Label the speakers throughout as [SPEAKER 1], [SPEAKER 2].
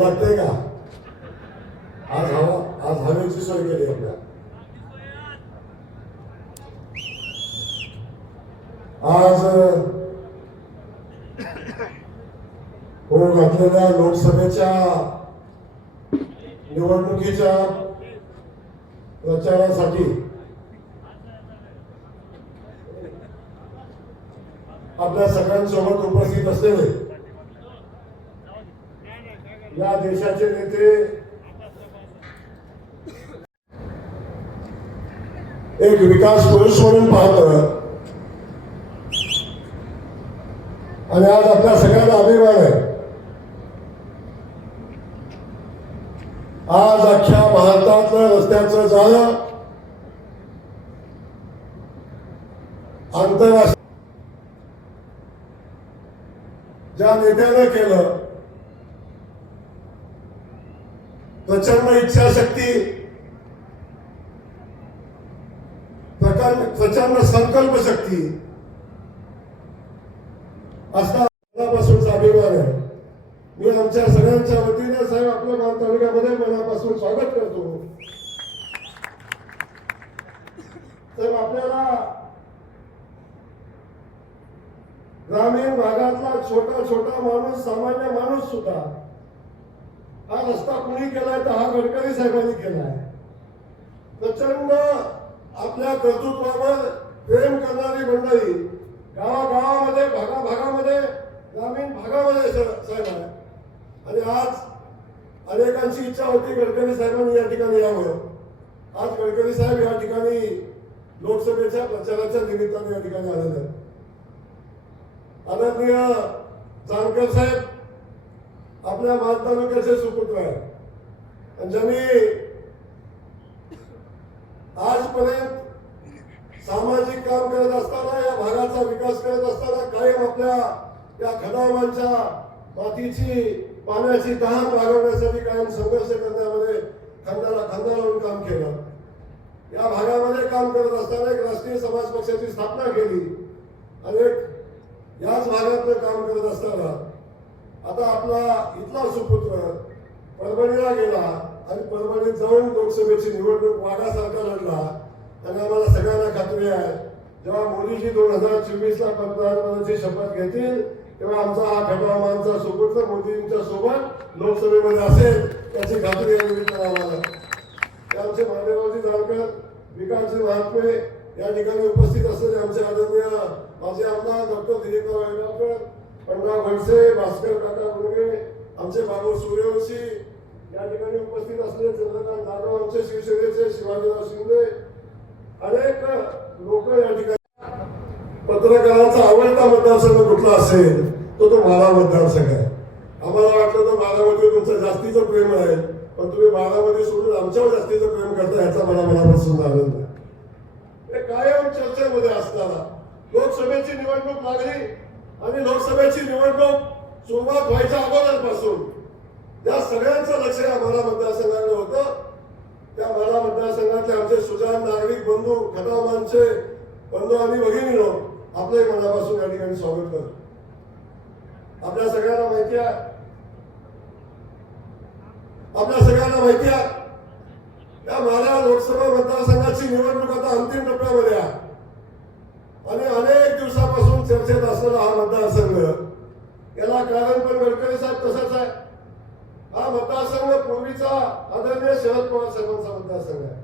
[SPEAKER 1] काय ऊन लागतंय का आज हवा आज हवेची सोय केली आपल्या आज हो घातलेल्या लोकसभेच्या निवडणुकीच्या प्रचारासाठी आपल्या सगळ्यांसोबत उपस्थित असलेले या देशाचे नेते एक विकास पुरुष म्हणून पाहत आणि आज आपल्या सगळ्यांना अभिमान आहे. आज अख्ख्या भारतातलं रस्त्याचं जाळं आंतरराष्ट्रीय ज्या नेत्यानं केलं प्रचंड इच्छाशक्ती प्रचंड प्रचंड संकल्प शक्ती असण्यापासूनचा अभिमान आहे. मी आमच्या सगळ्यांच्या वतीने साहेब आपल्या मान तालुक्यामध्ये मनापासून स्वागत करतो. साहेब आपल्याला ग्रामीण भागातला छोटा छोटा माणूस सामान्य माणूस सुद्धा हा रस्ता कुणी केलाय तर हा गडकरी साहेबांनी केलाय. प्रचंड आपल्या कर्तृत्वावर प्रेम करणारी मंडळी गावागावामध्ये भागाभागामध्ये ग्रामीण भागामध्ये स- साहेब आहे. आणि आज अनेकांची इच्छा होती गडकरी साहेबांनी या ठिकाणी यावं. आज गडकरी साहेब या ठिकाणी लोकसभेच्या प्रचाराच्या निमित्ताने या ठिकाणी आलेले आहेत. आदरणीय जानकर साहेब आपल्या मान तालुक्याचे सुपुत्र आहे आणि ज्यांनी आजपर्यंत सामाजिक काम करत असताना या भागाचा विकास करत असताना कायम आपल्या या खडावांच्या मातीची पाण्याची तहान भागवण्यासाठी कायम संघर्ष करण्यामध्ये खांद्याला खांदा लावून काम केलं. या भागामध्ये काम करत असताना एक राष्ट्रीय समाज पक्षाची स्थापना केली आणि एक याच भागातलं काम करत असताना आता आपला इथला सुपुत्र परभणीला गेला आणि परभणीत जाऊन लोकसभेची निवडणूक वाघासारखा लढला. आणि आम्हाला सगळ्यांना खात्री आहे. जेव्हा मोदीजी दोन हजार चोवीसला पंतप्रधानपदाची शपथ घेतील तेव्हा आमचा हा खटामांचा सुपुत्र मोदींच्या सोबत लोकसभेमध्ये असेल त्याची खात्री या निमित्तानं आम्हाला. आमचे मान्यवरजी जानकर विकासजी महात्मे या ठिकाणी उपस्थित असलेले आमचे आदरणीय माझे आमदार डॉक्टर दिलीपराव येळगावकर पंडराव खडसे भास्कर काका गुडगे आमचे बाबू सूर्यवंशी या ठिकाणी उपस्थित असलेले चंद्रकांत जाधव आमचे शिवसेनेचे शिवाजीराव शिंदे अनेक लोक या ठिकाणी पत्रकाराचा आवडता मतदारसंघ कुठला असेल तो तो माळा मतदारसंघ आहे. आम्हाला वाटलं तर माळामध्ये तुमचं जास्तीचं प्रेम आहे पण तुम्ही माळामध्ये सोडून आमच्यावर जास्तीचं प्रेम करता याचा मला मनापासून आनंद आहे. हे कायम चर्चेमध्ये असताना लोकसभेची निवडणूक लागली आणि लोकसभेची निवडणूक सुरुवात व्हायच्या अगोदरपासून त्या सगळ्यांचं लक्ष या मला मतदारसंघाकडे होतं. त्या मला मतदारसंघातले आमचे सुजान नागरिक बंधू खटामांचे बंधू आणि भगिनीनो आपलंही मनापासून या ठिकाणी स्वागत करतो. आपल्या सगळ्यांना माहिती आहे? आपल्या सगळ्यांना माहिती आहे? या माझ्या लोकसभा मतदारसंघाची निवडणूक आता अंतिम टप्प्यामध्ये आहे. आणि अनेक दिवसापासून चर्चेत असलेला हा मतदारसंघ याला कारण पण गडकरी साहेब तसंच आहे. हा मतदारसंघ पूर्वीचा आदरणीय शरद पवार साहेबांचा मतदारसंघ आहे.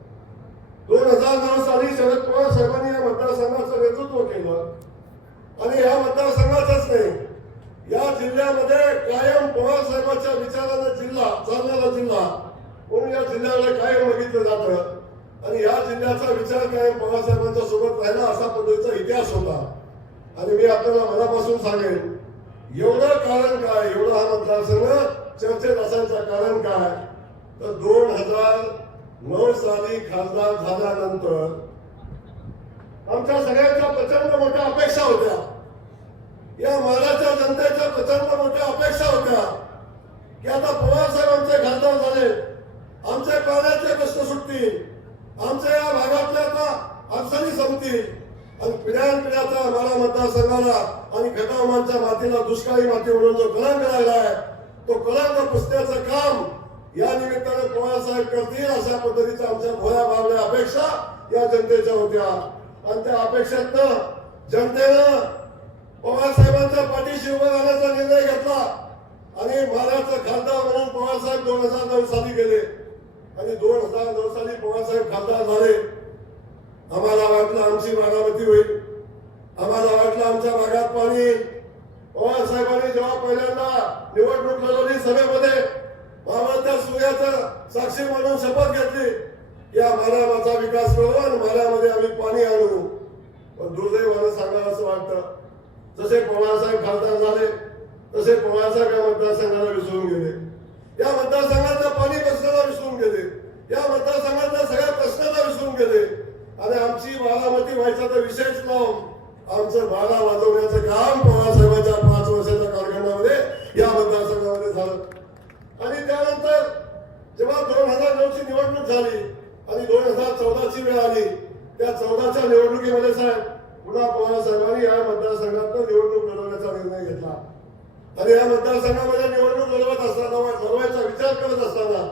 [SPEAKER 1] दोन हजार नऊ साली शरद पवार साहेबांनी या मतदारसंघाचं नेतृत्व केलं. आणि या मतदारसंघाचाच नाही या जिल्ह्यामध्ये कायम पवार साहेबांच्या विचारानं जिल्हा चालणारा जिल्हा म्हणून या जिल्ह्याला कायम बघितलं जातं. आणि या जिल्ह्याचा विचार कायम पवार साहेबांच्या सोबत राहिला असा पद्धतीचा इतिहास होता. आणि मी आपल्याला मनापासून सांगेन एवढं कारण काय एवढं हा मतदारसंघ चर्चेत असायचं कारण काय? तर दोन हजार नऊ साली खासदार झाल्यानंतर आमच्या सगळ्यांच्या प्रचंड मोठ्या अपेक्षा होत्या. या महाराष्ट्र जनतेच्या प्रचंड मोठ्या अपेक्षा होत्या. की आता पवार साहेब आमचे खासदार झाले. आमचे पाण्याचे कष्ट सुटतील. आमच्या या भागातल्या आता अडचणी संपतील. आणि पिढ्यान पिढ्याचा आम्हाला मतदारसंघाला आणि खटावमांच्या मातीला दुष्काळी माती म्हणून जो कलम लागलाय तो कलंक पुसण्याचं काम या निमित्तानं पवार साहेब करतील अशा पद्धतीच्या आमच्या भोया भावल्या अपेक्षा या जनतेच्या होत्या आणि त्या अपेक्षेतनं जनतेनं पवारसाहेबांच्या पाठीशी उभं राहण्याचा निर्णय घेतला. आणि महाराष्ट्र खासदार म्हणून पवारसाहेब दोन हजार नऊ साली गेले. आणि दोन हजार नऊ साली पवारसाहेब खासदार झाले. आम्हाला वाटलं आमची बारामती होईल. आम्हाला वाटलं आमच्या भागात पाणी येईल. पवार जेव्हा पहिल्यांदा निवडणूक लढवली सभेमध्ये मामाच्या सूर्याचं साक्षी म्हणून शपथ घेतली. या मालामाचा विकास करू आणि मालामध्ये आम्ही पाणी आणू. पण दुर्दैवानं सांगावं असं वाटतं. जसे पवारसाहेब खासदार झाले तसे पवारसाहेब या मतदारसंघाला विसरून गेले. या मतदारसंघातल्या पाणी प्रश्नाला विसरून गेले? या मतदारसंघातल्या सगळ्या प्रश्नाला विसरून गेले? आणि आमची बारामती व्हायचा तर विशेष लावून आमचं बारा वाजवण्याचं काम पवार साहेबांच्या पाच वर्षाच्या कारखान्यामध्ये या मतदारसंघामध्ये झालं. आणि त्यानंतर जेव्हा दोन हजार नऊ ची निवडणूक झाली आणि दोन हजार चौदाची वेळ आली. त्या चौदाच्या निवडणुकीमध्ये साहेब पुन्हा पवार साहेबांनी या मतदारसंघातून निवडणूक लढवण्याचा निर्णय घेतला. आणि या मतदारसंघामध्ये निवडणूक लढवत असताना लढवायचा विचार करत असताना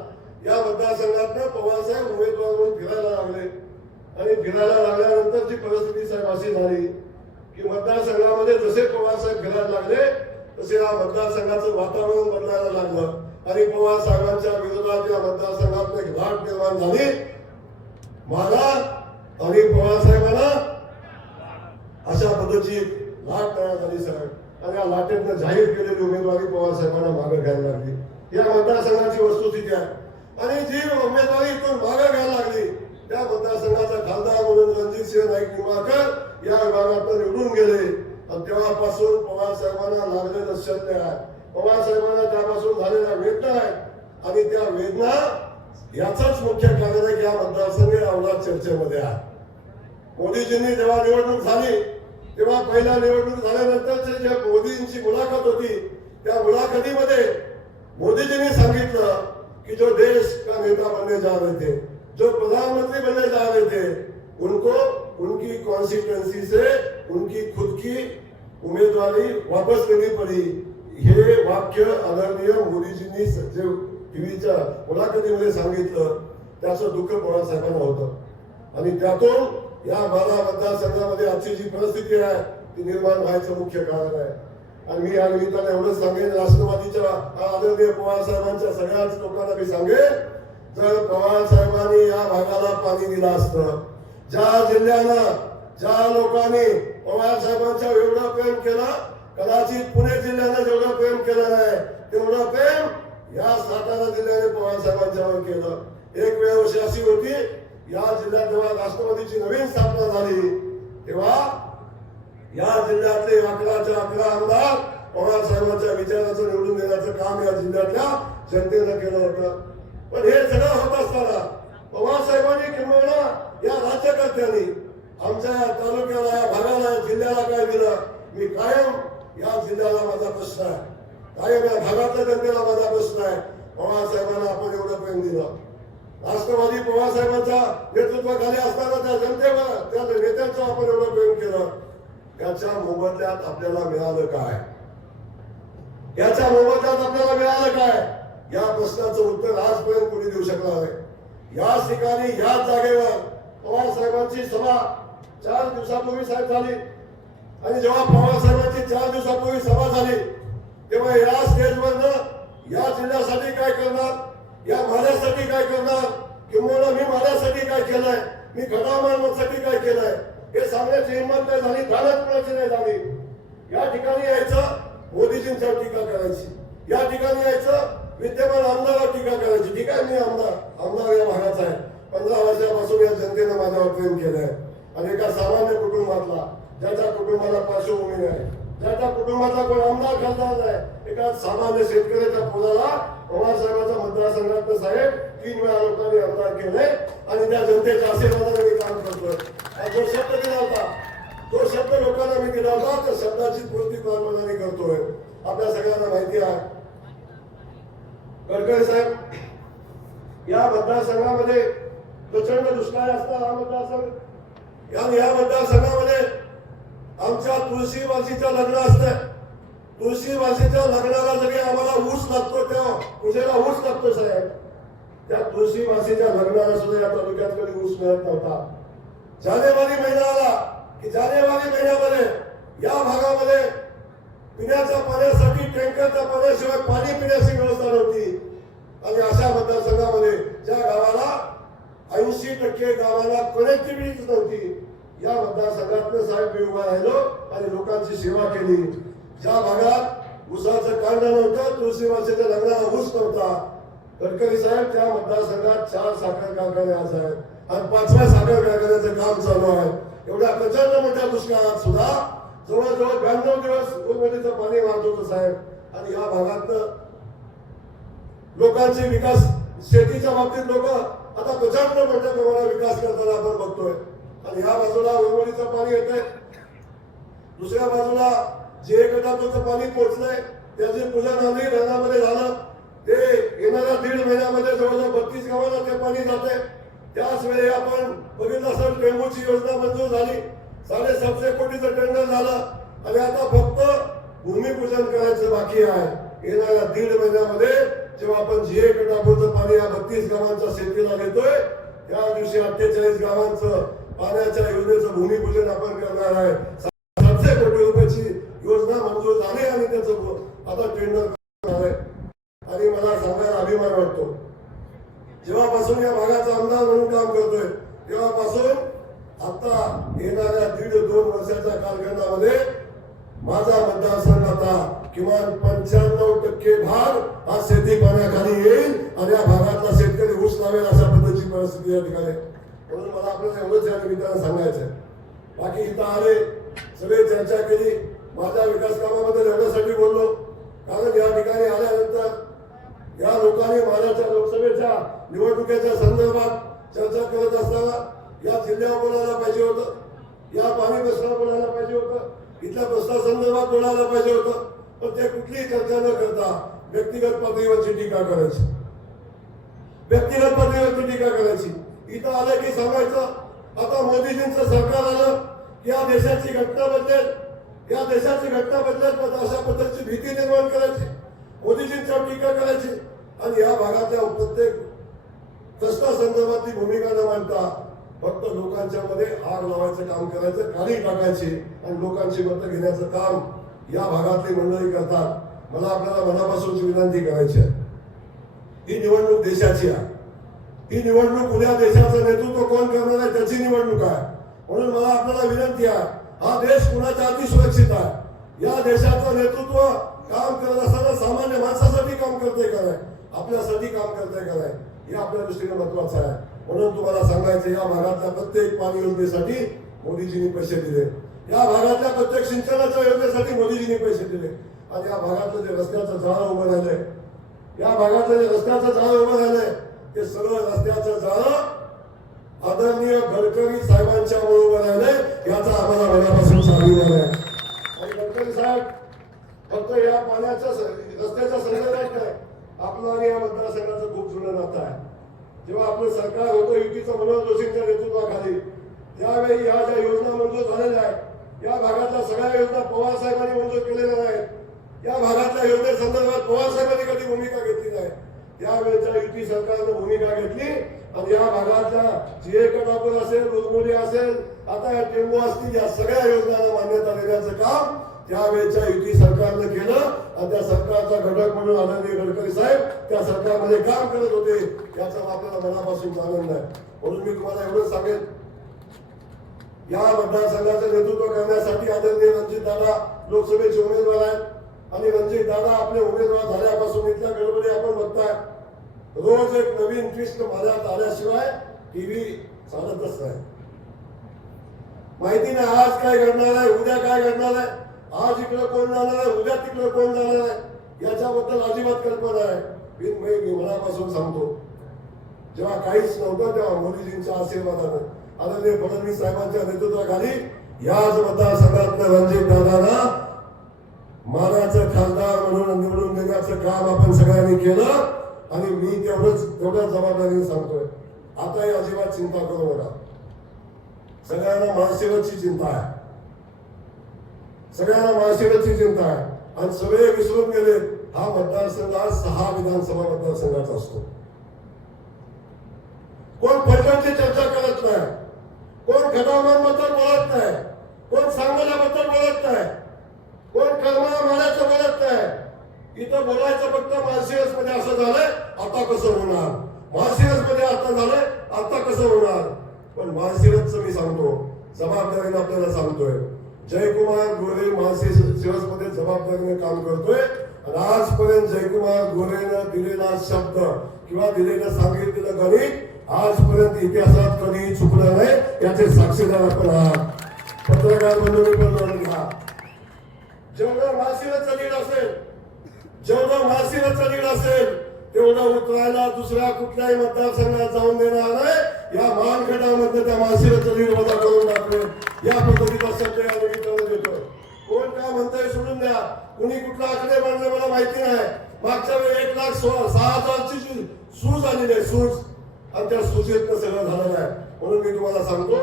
[SPEAKER 1] या मतदारसंघातनं पवार साहेब उमेदवार म्हणून फिरायला लागले. आणि फिरायला लागल्यानंतरची परिस्थिती साहेब अशी झाली की मतदारसंघामध्ये जसे पवार साहेब फिरायला लागले तसे या मतदारसंघाचं वातावरण बदलायला लागलं. आणि पवार साहेबांच्या विरोधात या मतदारसंघात एक लाट निर्माण झाली. मला आणि पवारसाहेबांना अशा पद्धतीची लाट तयार झाली साहेब आणि या लाटेतनं जाहीर केलेली उमेदवारी पवारसाहेबांना मागे घ्यायला लागली. या मतदारसंघाची वस्तुस्थिती आहे. आणि जी उमेदवारी इथून मागे घ्यायला लागली त्या मतदारसंघाचा खासदार म्हणून रणजित सिंह नाईक निंबाळकर या विभागात निवडून गेले. आणि तेव्हापासून पवारसाहेबांना लागलेलं शल्य आहे. पवारसाहेबांना त्यापासून झालेल्या वेदना आहेत. आणि त्या वेदना याचाच मुख्य कारण आहे की या मतदारसंघ अवलाद चर्चेमध्ये आहे. मोदीजींनी जेव्हा निवडणूक झाली तेव्हा पहिल्या निवडणूक झाल्यानंतरची जे मोदींची मुलाखत होती त्या मुलाखतीमध्ये मोदीजींनी सांगितलं कि जो देश का नेता बनने जा रहे थे जो प्रधानमंत्री बनने जा रहे थे उनको उनकी कॉन्स्टिट्युएंसी से उनकी खुद की उमेदवारी वापस लेनी पड़ी। हे वाक्य आदरणीय मोदीजींनी स- टीव्हीच्या मुलाखतीमध्ये सांगितलं. त्याचं दुःख पवार साहेबांना होतं? आणि त्यातून या बारा मतदारसंघामध्ये आजची जी परिस्थिती आहे ती निर्माण व्हायचं मुख्य कारण आहे. आणि मी या निमित्ताने एवढंच सांगेन राष्ट्रवादीच्या आदरणीय पवार साहेबांच्या सगळ्याच लोकांना मी सांगेन जर पवार साहेबांनी या भागाला पाणी दिलं असतं ज्या जिल्ह्याला ज्या लोकांनी पवार साहेबांच्या एवढं प्रेम केला कदाचित पुणे जिल्ह्यानं जेवढं प्रेम केलं नाही तेवढं प्रेम या सातारा जिल्ह्याने पवार साहेबांच्यावर केलं एक वेळ वर्षी अशी होती या जिल्ह्यात जेव्हा राष्ट्रवादीची नवीन स्थापना झाली तेव्हा या जिल्ह्यातले अकराच्या अकरा आमदार पवार साहेबांच्या विचाराचं निवडून देण्याचं काम या जिल्ह्यातल्या जनतेनं केलं होतं. पण हे सगळं होत असताना पवार साहेबांनी किंबहुना या राज्यकर्त्यांनी आमच्या या तालुक्याला या भागाला या जिल्ह्याला काय दिलं? मी कायम या जिल्ह्याला माझा प्रश्न आहे. कायम घरातल्या भागातल्या जनतेला माझा प्रश्न आहे. पवारसाहेबांना आपण एवढं प्रेम दिलं. राष्ट्रवादी पवारसाहेबांच्या नेतृत्वाखाली असताना त्या जनतेवर त्या नेत्यांचं आपण एवढं प्रेम केलं. याच्या मोबदल्यात आपल्याला मिळालं काय? याच्या मोबदल्यात आपल्याला मिळालं काय? या प्रश्नाचं उत्तर आजपर्यंत कोणी देऊ शकणार नाही. याच ठिकाणी याच जागेवर पवार साहेबांची सभा चार दिवसापूर्वी साहेब झाली. आणि जेव्हा पवार साहेबांची चार दिवसापूर्वी सभा झाली तेव्हा या स्टेजवरनं या जिल्ह्यासाठी काय करणार? या माझ्यासाठी काय करणार? किंवा मी माझ्यासाठी काय केलंय? मी घडामांसाठी काय केलंय? हे सांगण्याची हिंमत नाही झाली धाडस कोणाची नाही झाली. या ठिकाणी यायचं मोदीजींच्यावर टीका करायची. या ठिकाणी यायचं विद्यमान आमदारावर टीका करायची. ठीक आहे मी आमदार आमदार या भागाचा आहे. पंधरा वर्षापासून या जनतेनं माझ्यावर प्रेम केलंय. आणि एका सामान्य कुटुंबातला ज्याच्या कुटुंबाला पार्श्वभूमी नाही. त्याच्या कुटुंबाचा कोण आमदार खासदार आहे एका सामान्य शेतकऱ्याच्या पोलाला पवार साहेबांच्या मतदारसंघात साहेब तीन वेळा लोकांनी आमदार केले आणि त्या जनतेच्या आशीर्वादाने मी काम करतोय. आणि जो शब्द दिला होता तो शब्द लोकांना मी दिला होता त्या शब्दाची पूर्ती प्रामाणिक करतोय. आपल्या सगळ्यांना माहिती आहे. गडकरी साहेब या मतदारसंघामध्ये प्रचंड दुष्काळ असणार हा मतदारसंघ. या या मतदारसंघामध्ये आमच्या तुळशीवासीचं लग्न असतं तुळशीवासीच्या लग्नाला जरी आम्हाला ऊस लागतो पूजेला ऊस लागतो साहेब. त्या तुळशी मासीच्या लग्नाला सुद्धा या तालुक्यात कधी ऊस मिळत नव्हता. जानेवारी महिना आला की जानेवारी महिन्यामध्ये या भागामध्ये पिण्याच्या पाण्यासाठी टँकरच्या पाण्याशिवाय पाणी पिण्याची व्यवस्था नव्हती. आणि अशा मतदारसंघामध्ये ज्या गावाला ऐंशी टक्के गावाला कनेक्टिव्हिटीच नव्हती. या मतदारसंघातनं साहेब मी उभा राहिलो आणि लोकांची सेवा केली. ज्या भागात ऊसाचं कांड नव्हतं तुळशी मासेच्या लग्नाला ऊस नव्हता. गडकरी साहेब त्या मतदारसंघात चार साखर कारखाने आज आहेत. आणि पाचव्या साखर कारखान्याचं काम चालू आहे. एवढ्या प्रचंड मोठ्या दुष्काळात सुद्धा जवळजवळ ब्याण्णव दिवस उर्मिलीचं पाणी वाहत होतं साहेब. आणि या भागात लोकांचे विकास शेतीच्या बाबतीत लोक आता प्रचंड मोठ्या प्रमाणात विकास करताना आपण बघतोय. आणि ह्या बाजूला उर्वरीचं पाणी येतंय दुसऱ्या बाजूला जे गटाचं पाणी पोहोचलंय त्याचे पूजन आम्ही धरणामध्ये झालं. ते येणाऱ्या दीड महिन्यामध्ये जवळजवळ बत्तीस गावाला ते पाणी जाते त्याच वेळी आपण बघितलं असेल टेंबूची योजना मंजूर झाली. साडेसातशे कोटीचं टेंडर झालं. आणि आता फक्त भूमिपूजन करायचं बाकी आहे. येणाऱ्या दीड महिन्यामध्ये जेव्हा आपण जीए गटापूरचं पाणी या बत्तीस गावांच्या शेतीला देतोय त्या दिवशी अठ्ठेचाळीस गावांचं पाण्याच्या योजनेचं भूमिपूजन आपण करणार आहे. सातशे कोटी रुपयाची योजना मंजूर झाली आणि त्याचं आता टेंडर आहे. आणि मला सांगायला अभिमान वाटतो. जेव्हापासून या भागाचा आमदार म्हणून काम करतोय तेव्हापासून आता येणाऱ्या दीड दोन वर्षाच्या कालखंडामध्ये माझा मतदारसंघ आता किमान पंच्याण्णव टक्के भाग हा शेती पाण्याखाली येईल आणि या भागातला शेतकरी ऊस लावेल अशा पद्धतीची परिस्थिती या ठिकाणी म्हणून मला आपल्याला एवढंच या निमित्तानं सांगायचं बाकी इथं आले सगळे चर्चा केली माझ्या विकास कामाबद्दल एवढ्यासाठी बोललो. कारण या ठिकाणी आल्यानंतर या लोकांनी महाराष्ट्र लोकसभेच्या निवडणुकीच्या संदर्भात चर्चा करत असताना या जिल्ह्यावर बोलायला पाहिजे होतं या पाणी प्रश्नावर बोलायला पाहिजे होतं इथल्या प्रश्नासंदर्भात बोलायला पाहिजे होतं. पण ते कुठलीही चर्चा न करता व्यक्तिगत पातळीवरची टीका करायची. व्यक्तिगत पातळीवरची टीका करायची. इथं आलं की सांगायचं आता मोदीजींचं सरकार आलं या देशाची घटना बदलेल. या देशाची घटना बदलेल पण अशा पद्धतीची भीती निर्माण करायची. मोदीजींच्यावर टीका करायची. आणि या भागातल्या प्रत्येक संदर्भातली भूमिका न मांडता फक्त लोकांच्या मध्ये आग लावायचं काम करायचं काळी टाकायची आणि लोकांची मतं घेण्याचं काम या भागातली मंडळी करतात. मला आपल्याला मनापासूनची विनंती करायची आहे. ही निवडणूक देशाची आहे. ही निवडणूक उद्या देशाचं नेतृत्व कोण करणार आहे त्याची निवडणूक आहे. म्हणून मला आपल्याला विनंती आहे हा देश कुणाच्या अति सुरक्षित आहे? या देशाचं नेतृत्व काम करत असताना सामान्य माणसासाठी काम करते का नाही? आपल्यासाठी काम करते का हे आपल्या दृष्टीने महत्वाचं आहे. म्हणून तुम्हाला सांगायचं या भागातल्या प्रत्येक पाणी योजनेसाठी मोदीजींनी पैसे दिले. या भागातल्या प्रत्येक सिंचनाच्या योजनेसाठी मोदीजींनी पैसे दिले. आणि या भागातलं जे रस्त्याचं झाड उभं राहिलंय या भागातलं जे रस्त्याचं झाड उभं राहिलंय ते सगळं रस्त्याचं जाळं आदरणीय गडकरी साहेबांच्या बरोबर आले याचा आम्हाला मनापासून अभिमान आहे. आणि गडकरी साहेब फक्त या पाण्याच्या स- रस्त्याच्या संदर्भात नाही आपलं आणि या मतदारसंघाचं खूप जुनं नातं आहे. जेव्हा आपलं सरकार होतं युतीचं मनोहर जोशींच्या नेतृत्वाखाली. त्यावेळी या ज्या योजना मंजूर झालेल्या आहेत या भागातल्या सगळ्या योजना पवार साहेबांनी मंजूर केलेल्या आहेत या भागातल्या योजनेसंदर्भात पवार साहेबांनी कधी भूमिका घेतली नाही. यावेळेच्या युती सरकारनं भूमिका घेतली आणि या भागातल्या जीए कटापूर असेल रुजमोली असेल आता या टेंबू असतील या सगळ्या योजनांना मान्यता देण्याचं काम त्यावेळेच्या युती सरकारनं केलं. आणि त्या सरकारचा घटक म्हणून आदरणीय गडकरी साहेब त्या सरकारमध्ये काम करत होते याचा आपल्याला मनापासून आनंद आहे. म्हणून मी तुम्हाला एवढंच सांगेन. या मतदारसंघाचं नेतृत्व करण्यासाठी आदरणीय रणजित दादा लोकसभेचे उमेदवार आहेत. आणि रणजित दादा आपले उमेदवार झाल्यापासून इथल्या गडबडी आपण बघताय रोज एक नवीन ट्विस्ट माझ्यात आल्याशिवाय टीव्ही चालतच नाही. माहिती नाही आज काय घडणार आहे उद्या काय घडणार आहे आज इकडे कोण जाणार आहे उद्या तिकडे कोण जाणार आहे याच्याबद्दल अजिबात कल्पना आहे मी मी मी मनापासून सांगतो जेव्हा काहीच नव्हतं तेव्हा मोदीजींच्या आशीर्वादानं. आदरणीय फडणवीस साहेबांच्या नेतृत्वाखाली याच मतदारसंघातल्या रणजित दादांना मानाचं खासदार म्हणून निवडून देण्याचं काम आपण सगळ्यांनी केलं आणि मी तेवढंच तेवढ्या जबाबदारीने सांगतोय. आताही अजिबात चिंता करू नका. सगळ्यांना महासेवकची चिंता आहे. सगळ्यांना महासेवकची चिंता आहे. आणि सगळे विसरून गेले हा मतदारसंघ आज सहा विधानसभा मतदारसंघाचा असतो. कोण फलटणची चर्चा करत नाही. कोण खटामांबद्दल बोलत नाही. कोण सांगोल्याबद्दल बोलत नाही. कोण करमाळा म्हणायचं बोलत नाही. इथं बोलायचं फक्त माळशिरसमध्ये असं झालंय आता कसं होणार? माळशिरसमध्ये आता झालंय आता कसं होणार? पण माळशिरसचं मी सांगतो जबाबदारीने आपल्याला सांगतोय. जयकुमार गोरे माळशिरसमध्ये जबाबदारीने काम करतोय आणि आजपर्यंत जयकुमार गोरेनं दिलेला शब्द किंवा दिलेलं सांगितलेलं गणित आजपर्यंत इतिहासात कधी चुकलं नाही याचे साक्षीदार आपण आहात. पत्रकार बंधूंनी पण घ्या. जेवढं मासिरचं लीड असेल जेवढं मासिरचं लीड असेल तेवढं उतरायला दुसऱ्या कुठल्याही मतदारसंघात जाऊन देणार नाही. या मानगटामध्ये त्या मासिरचं लीड वजा करून टाकले. या पद्धतीचा शब्द या निमित्तानं देतो कोण काय म्हणतंय सोडून द्या. कुणी कुठला आकडे मांडले मला माहिती नाही. मागच्या वेळी एक लाख सोळा सहा हजारची जी सूज आलेली आहे सूज. आणि त्या सूजेतनं सगळं झालेलं आहे म्हणून मी तुम्हाला सांगतो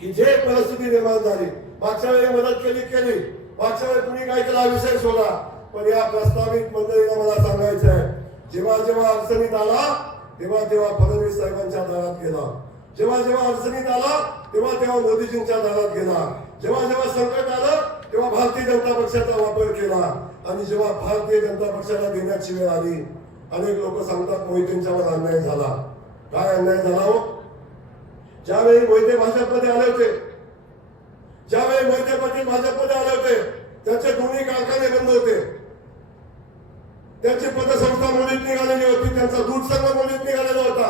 [SPEAKER 1] की जे परिस्थिती निर्माण झाली मागच्या वेळी मदत केली केली. पक्षाने तुम्ही काय केला? विषय सोडा. पण या प्रस्तावित मंडळीला मला सांगायचं आहे जेव्हा जेव्हा अडचणीत आला तेव्हा तेव्हा फडणवीस साहेबांच्या दारात गेला. जेव्हा जेव्हा अडचणीत आला तेव्हा तेव्हा मोदीजींच्या दारात गेला. जेव्हा जेव्हा संकट आलं तेव्हा भारतीय जनता पक्षाचा वापर केला. आणि जेव्हा भारतीय जनता पक्षाला देण्याची वेळ आली अनेक लोक सांगतात मोहितेंच्यावर अन्याय झाला. काय अन्याय झाला हो? ज्यावेळी मोहिते भाजपमध्ये आले होते ज्यावेळी मोहिते पाटील भाजपमध्ये आले होते त्यांचे दोन्ही कारखाने बंद होते. त्यांची पतसंस्था मोडीत निघालेली होती त्यांचा दूध संघ मोडीत निघालेला होता.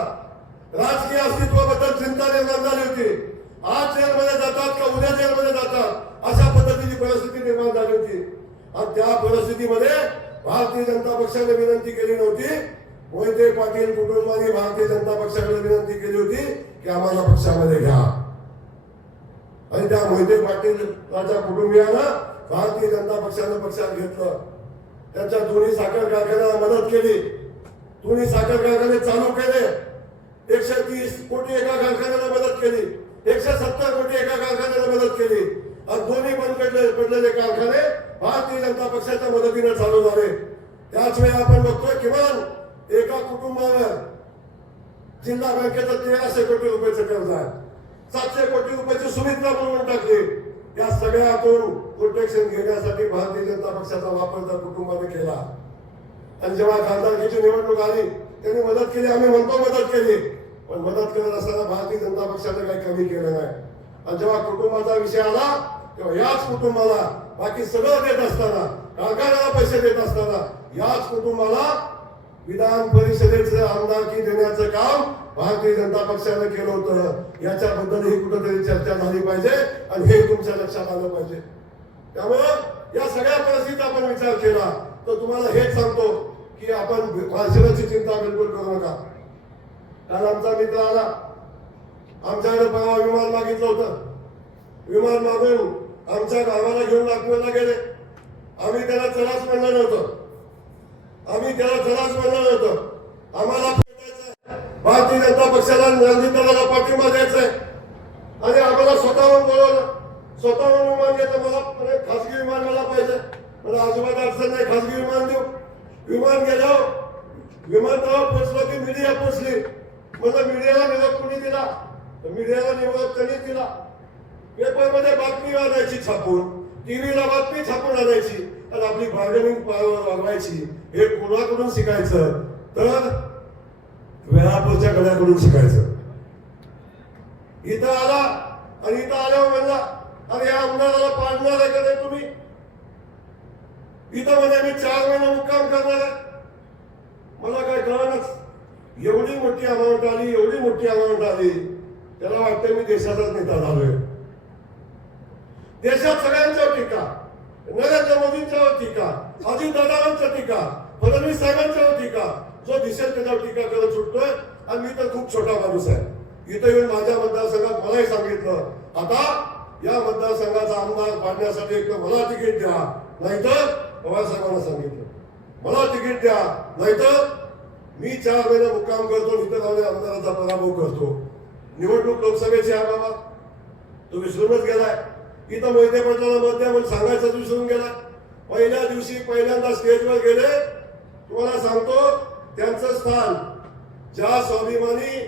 [SPEAKER 1] राजकीय अस्तित्वाबद्दल चिंता निर्माण झाली होती. आज जेलमध्ये जातात का उद्या जेलमध्ये जातात अशा पद्धतीची परिस्थिती निर्माण झाली होती. आणि त्या परिस्थितीमध्ये भारतीय जनता पक्षाने विनंती केली नव्हती. मोहिते पाटील कुटुंबाने भारतीय जनता पक्षाकडे विनंती केली होती की आम्हाला पक्षामध्ये घ्या. आणि त्या मोहिते पाटील राजा कुटुंबियांना भारतीय जनता पक्षानं पक्षात घेतलं. त्यांच्या दोन्ही साखर कारखान्याला मदत केली. दोन्ही साखर कारखाने चालू केले. एकशे तीस कोटी एका कारखान्याला मदत केली. एकशे सत्तर कोटी एका कारखान्याला मदत केली. आणि दोन्ही बंद पडले पडलेले कारखाने भारतीय जनता पक्षाच्या मदतीने चालू झाले. त्याच वेळी आपण बघतोय किमान एका कुटुंबावर जिल्हा बँकेचं तेराशे कोटी रुपयाचं कर्ज आहे. सातशे कोटी रुपयाची सुविधा बनवून टाकली. या सगळ्यातून प्रोटेक्शन घेण्यासाठी भारतीय जनता पक्षाचा वापर त्या कुटुंबाने केला. आणि जेव्हा खासदारकीची निवडणूक आली त्यांनी मदत केली. आम्ही म्हणतो मदत केली. पण मदत करत असताना भारतीय जनता पक्षाने काही कमी केलं नाही. आणि जेव्हा कुटुंबाचा विषय आला तेव्हा याच कुटुंबाला बाकी सगळं देत असताना कारखान्याला पैसे देत असताना याच कुटुंबाला विधान परिषदेचं आमदारकी देण्याचं काम भारतीय जनता पक्षानं केलं होतं. याच्याबद्दल ही कुठंतरी चर्चा झाली पाहिजे आणि हे तुमच्या लक्षात आलं पाहिजे. त्यामुळं या सगळ्या परिस्थितीचा आपण विचार केला. तर तुम्हाला हेच सांगतो की आपण भाषणाची चिंता बिलकुल करू नका. काल आमचा मित्र आला. आमच्याकडे परवा विमान मागितलं होतं. विमान मागून आमच्या गावाला घेऊन नागपूरला गेले. आम्ही त्याला चलाच म्हणलं नव्हतं. आम्ही त्याला खराच म्हणलं नव्हतं आम्हाला भारतीय जनता पक्षाला रणजिताला पाठिंबा द्यायचाय आणि आम्हाला स्वतःहून बोलवलं. स्वतःहून विमान घेतलं. मला खासगी विमान मला पाहिजे. मला अजिबात अडचण नाही. खासगी विमान देऊ. विमान गेल्यावर विमानतळावर पोचलं की मीडिया पोचली मला मीडियाला निरोप कुणी दिला? तर मीडियाला निरोप त्यांनी दिला. पेपरमध्ये बातमी आणायची छापून. टीव्हीला बातमी छापून आणायची. आणि आपली बार्गेनिंग पॉवर वागवायची हे कोणाकडून शिकायचं? तर वेळापूरच्या गड्याकडून शिकायचं. इथं आला आणि इथं आल्यावर म्हणला अरे या आमदाराला पाडणार आहे का नाही तुम्ही? इथं म्हणजे मी चार महिने मुक्काम करणार आहे. मला काय कळणच एवढी मोठी अमाऊंट आली एवढी मोठी अमाऊंट आली. त्याला वाटतं मी देशाचाच नेता झालोय. देशात सगळ्यांच्यावर टीका. नरेंद्र मोदींच्यावर टीका. अजित दादांच्या टीका. फडणवीस साहेबांच्यावर टीका. जो दिसेल त्याच्यावर टीका करत सुटतोय आणि मी तर खूप छोटा माणूस आहे. इथं येऊन माझ्या मतदारसंघात मलाही सांगितलं. आता या मतदारसंघाचा आमदार पाडण्यासाठी एक तर मला तिकीट द्या नाहीतर पवार सांगितलं. मला तिकीट द्या नाहीतर मी चार महिने मुक्काम करतो इथं जाऊन आमदाराचा पराभव करतो. निवडणूक लोकसभेची आहे बाबा. तो विसरूनच गेलाय. इथं मोहिते पाटलाला मत द्या म्हणून सांगायचं विसरून गेलाय. पहिल्या दिवशी पहिल्यांदा स्टेजवर गेले तुम्हाला सांगतो त्यांचं स्थान ज्या स्वाभिमानी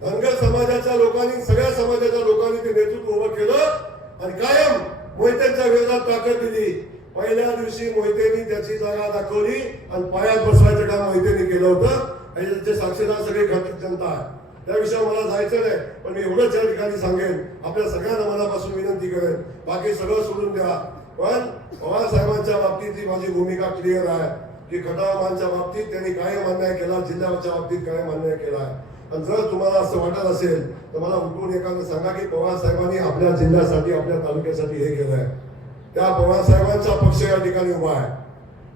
[SPEAKER 1] धनगर समाजाच्या लोकांनी सगळ्या समाजाच्या लोकांनी ते नेतृत्व उभं केलं आणि कायम मोहित्यांच्या विरोधात ताकद दिली. पहिल्या दिवशी मोहितेनी त्याची जागा दाखवली आणि पायात बसवायचं काम मोहितेनी केलं होतं. आणि त्याचे साक्षीदार सगळे घटक जनता आहे. त्या विषयावर मला जायचं नाही पण मी एवढंच या ठिकाणी सांगेन आपल्या सगळ्यांना मनापासून विनंती करेन. बाकी सगळं सोडून द्या. पण पवार साहेबांच्या बाबतीतली माझी भूमिका क्लिअर आहे. की खटावांच्या बाबतीत त्यांनी काय अन्याय केला जिल्ह्याच्या बाबतीत काय अन्याय केला आहे. आणि जर तुम्हाला असं वाटत असेल तर मला उठून एखादं सांगा की पवार साहेबांनी आपल्या जिल्ह्यासाठी आपल्या तालुक्यासाठी हे केलंय त्या पवार साहेबांचा पक्ष या ठिकाणी उभा आहे.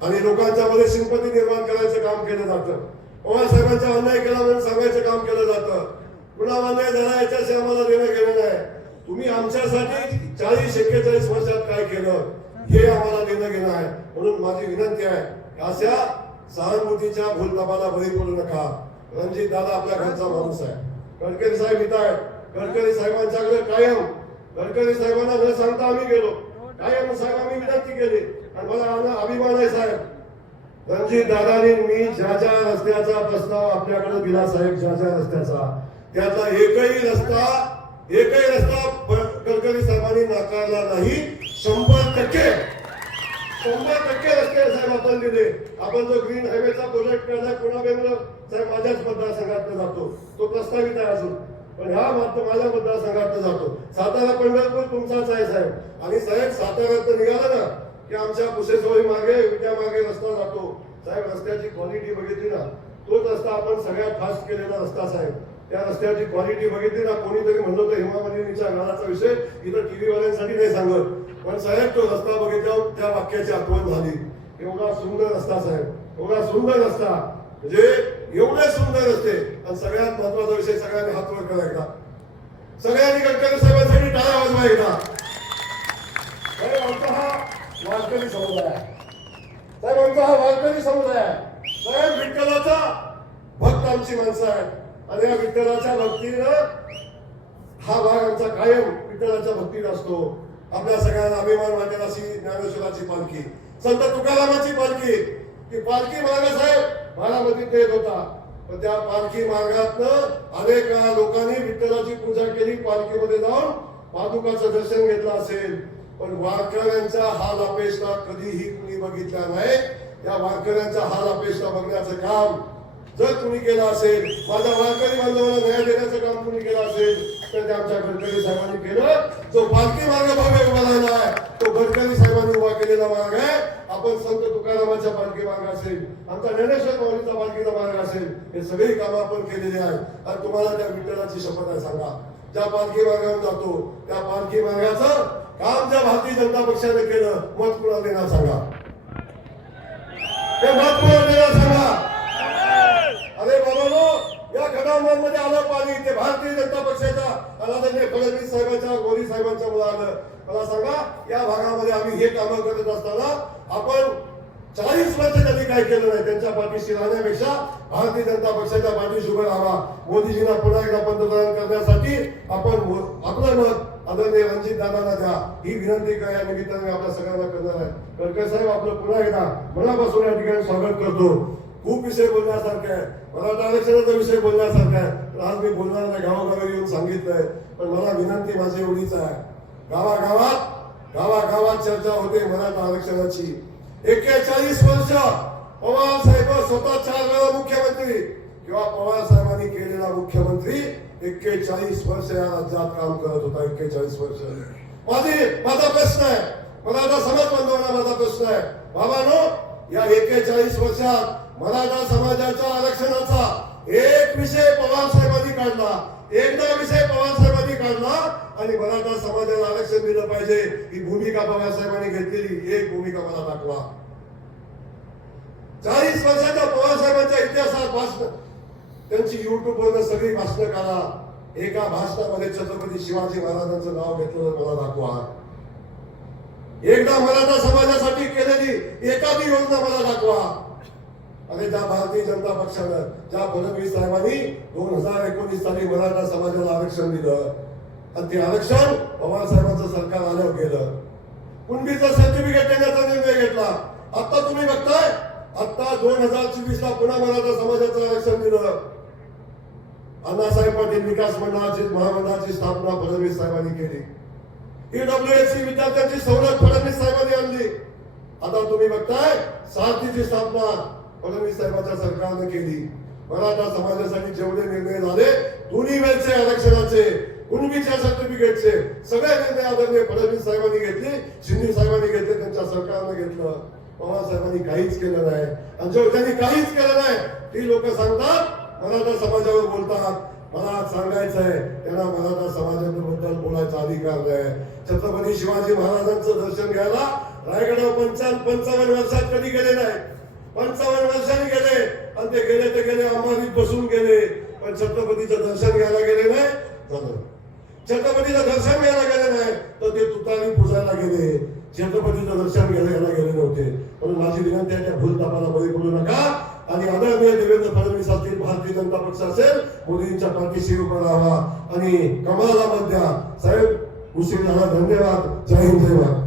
[SPEAKER 1] आणि लोकांच्या मध्ये सिंपती निर्माण करायचं काम केलं जातं. पवार साहेबांचा अन्याय केला म्हणून सांगायचं काम केलं जातं. पुन्हा अन्याय झाला याच्याशी आम्हाला देणं गेलं नाही. तुम्ही आमच्यासाठी चाळीस एक्केचाळीस वर्षात काय केलं हे आम्हाला देणं गेलं आहे. म्हणून माझी विनंती आहे अशा सहानुभूतीच्या भूलतापाला बळी पडू नका. रणजित दादा आपल्या घरचा माणूस आहे. गडकरी साहेब इथं आहेत. गडकरी साहेबांच्याकडे कायम. गडकरी साहेबांना न सांगता आम्ही गेलो. कायम साहेब आम्ही विनंती केली. आणि मला अभिमान आहे साहेब. रणजित दादानी मी ज्या ज्या रस्त्याचा प्रस्ताव आपल्याकडे दिला साहेब ज्या ज्या रस्त्याचा. त्यातला एकही रस्ता एकही रस्ता गडकरी साहेबांनी नाकारला नाही. शंभर टक्के. शंभर टक्के रस्ते साहेब आपण दिले. आपण जो ग्रीन हायवेचा प्रोजेक्ट करणार पुन्हा बेंगलोर साहेब माझ्याच मतदारसंघात जातो. तो प्रस्तावित आहे अजून. पण ह्या मात्र माझ्या मतदारसंघात जातो. सातारा पंढरपूर तुमचाच आहे साहेब. आणि साहेब साताऱ्यात निघाला ना की आमच्या कुशेसोळी मागे विट्या मागे रस्ता जातो. साहेब रस्त्याची क्वालिटी बघितली ना तोच रस्ता आपण सगळ्यात फास्ट केलेला रस्ता साहेब. त्या रस्त्याची क्वालिटी बघितली ना कोणीतरी म्हणलं होतं हेमामालिनीच्या घराचा विषय इथं टीव्ही वाल्यांसाठी नाही सांगत. पण साहेब तो रस्ता बघितल्यावर त्या वाक्याची आठवण झाली. एवढा सुंदर रस्ता साहेब. एवढा सुंदर रस्ता. म्हणजे एवढे सुंदर रस्ते. आणि सगळ्यात महत्त्वाचा विषय सगळ्यांनी हात वर करायचा सगळ्यांनी गडकरी साहेबांसाठी टाळा वाजवा एकदा. साहेब आमचा हा वारकरी समुदाय आहे. साहेब आमचा हा वारकरी समुदाय आहे. साहेब विठ्ठलाचा भक्त आमची माणसं आहेत. आणि या विठ्ठलाच्या भक्तीनं हा भाग आमचा कायम विठ्ठलाच्या भक्तीत असतो. आपल्या सगळ्यांना अभिमान वाटेल अशी ज्ञानेश्वराची पालखी. संत तुकारामाची पालखी. ती पालखी मार्ग साहेब बारामतीत येत होता. पण त्या पालखी मार्गातनं अनेक लोकांनी विठ्ठलाची पूजा केली पालखीमध्ये जाऊन पादुकाचं दर्शन घेतलं असेल. पण वारकऱ्यांचा हाल अपेक्षा कधीही कुणी बघितला नाही. या वारकऱ्यांचा हाल अपेक्षा बघण्याचं काम जर तुम्ही केलं असेल माझ्या वारकरी बांधवाला न्याय देण्याचं काम कुणी केलं असेल तर ते आमच्या गडकरी साहेबांनी केलं. जो पालखी मार्ग भव्य उभा आहे तो गडकरी साहेबांनी उभा केलेला मार्ग आहे. आपण संत तुकारामाचा पालखी मार्ग असेल आमचा ज्ञानेश्वर माऊलीचा पालखीचा मार्ग असेल हे सगळी कामं आपण केलेली आहेत. आणि तुम्हाला त्या विठ्ठलाची शपथ आहे सांगा. ज्या पालखी मार्गावर जातो त्या पालखी मार्गाचं काम ज्या भारतीय जनता पक्षाने केलं मत कुणाला देणार सांगा. ते मत कुणाला देणार सांगा. अरे बाबानो या खडामांमध्ये आलं पाणी. ते भारतीय जनता पक्षाच्या आदरणीय फडणवीस साहेबांच्या गोरी साहेबांच्या मुळे आलं मला सांगा या भागामध्ये आम्ही हे कामं करत असताना आपण चाळीस वर्ष त्यांनी काय केलं नाही? त्यांच्या पाठीशी राहण्यापेक्षा भारतीय जनता पक्षाच्या पाठीशी उभं राहावा. मोदीजींना पुन्हा एकदा पंतप्रधान करण्यासाठी आपण आपलं मत आदरणीय रणजित दादांना द्या. ही विनंती काय या निमित्ताने आपल्या सगळ्यांना करणार आहे. कडकर साहेब आपलं पुन्हा एकदा मनापासून या ठिकाणी स्वागत करतो. खूप विषय बोलण्यासारखे आहे. मराठा आरक्षणाचा विषय बोलण्यासारखा आहे. आज मी बोलणार नाही गावागावी येऊन सांगितलंय. पण मला विनंती माझी एवढीच आहे. गावागावात गावागावात चर्चा होते मराठा आरक्षणाची. एक्केचाळीस वर्ष पवार साहेब स्वतः चार वेळा मुख्यमंत्री किंवा पवार साहेबांनी केलेला मुख्यमंत्री एक्केचाळीस वर्ष या राज्यात काम करत होता. एक्केचाळीस वर्ष. माझी माझा प्रश्न आहे. मराठा समाज बांधवांना माझा प्रश्न आहे. बाबानो या एक्केचाळीस वर्षात मराठा समाजाच्या आरक्षणाचा एक विषय पवार साहेबांनी काढला. एकदा विषय पवार साहेबांनी काढला आणि मराठा समाजाला आरक्षण दिलं पाहिजे. ही भूमिका पवार साहेबांनी घेतलेली. एक भूमिका मला दाखवा. चाळीस वर्षाच्या पवार साहेबांच्या इतिहासात भाषण. त्यांची युट्यूब वर सगळी भाषणं करा एका भाषणामध्ये छत्रपती शिवाजी महाराजांचं नाव घेतलेलं मला दाखवा. एकदा मराठा समाजासाठी केलेली एखादी योजना मला दाखवा. आणि त्या भारतीय जनता पक्षानं ज्या फडणवीस साहेबांनी दोन हजार एकोणीस साली मराठा समाजाला आरक्षण दिलं आणि ते आरक्षण पवार साहेबांचं सरकार आल्यावर गेलं. कुणबीचं सर्टिफिकेट देण्याचा निर्णय घेतला. आता तुम्ही बघताय आता दोन हजार चोवीस ला पुन्हा मराठा समाजाचं आरक्षण दिलं. अण्णासाहेब पाटील विकास मंडळाची महामंडळाची स्थापना फडणवीस साहेबांनी केली. ईडब्ल्यूएससी विद्यार्थ्यांची सवलत फडणवीस साहेबांनी आणली. आता तुम्ही बघताय सारथीची स्थापना. फडणवीस साहेबांच्या सरकारने केली. मराठा समाजासाठी जेवढे निर्णय झाले दोन्ही वेळचे आरक्षणाचे कुणबीच्या सर्टिफिकेटचे सगळे निर्णय आदरणीय फडणवीस साहेबांनी घेतले शिंदे साहेबांनी घेतले त्यांच्या सरकारने घेतलं. पवार साहेबांनी काहीच केलं नाही. आणि जेव्हा त्यांनी काहीच केलं नाही ती लोक सांगतात मराठा समाजावर बोलतात. मला सांगायचं आहे त्यांना मराठा समाजाबद्दल बोलायचा अधिकार नाही. छत्रपती शिवाजी महाराजांचं दर्शन घ्यायला रायगडावर पंचावन्न पंचावन्न वर्षात कधी गेले नाही. पंचावन्न दर्शन गेले आणि ते गेले ते गेले अंबाजीत बसून गेले. पण छत्रपतीचं दर्शन घ्यायला गेले नाही. झालं. छत्रपतीचं दर्शन घ्यायला गेले नाही तर ते तुतारी पुजायला गेले. छत्रपतीचं दर्शन घ्यायला गेले नव्हते. म्हणून माझी विनंती आहे त्या भूलतापाला बळी पडू नका. आणि आदरणीय देवेंद्र फडणवीस असतील भारतीय जनता पक्ष असेल मोदींच्या पाठीशी उभा राहा. आणि कमळाला मत द्या. साहेब उशीर झाला धन्यवाद. जय हिंद जय भारत.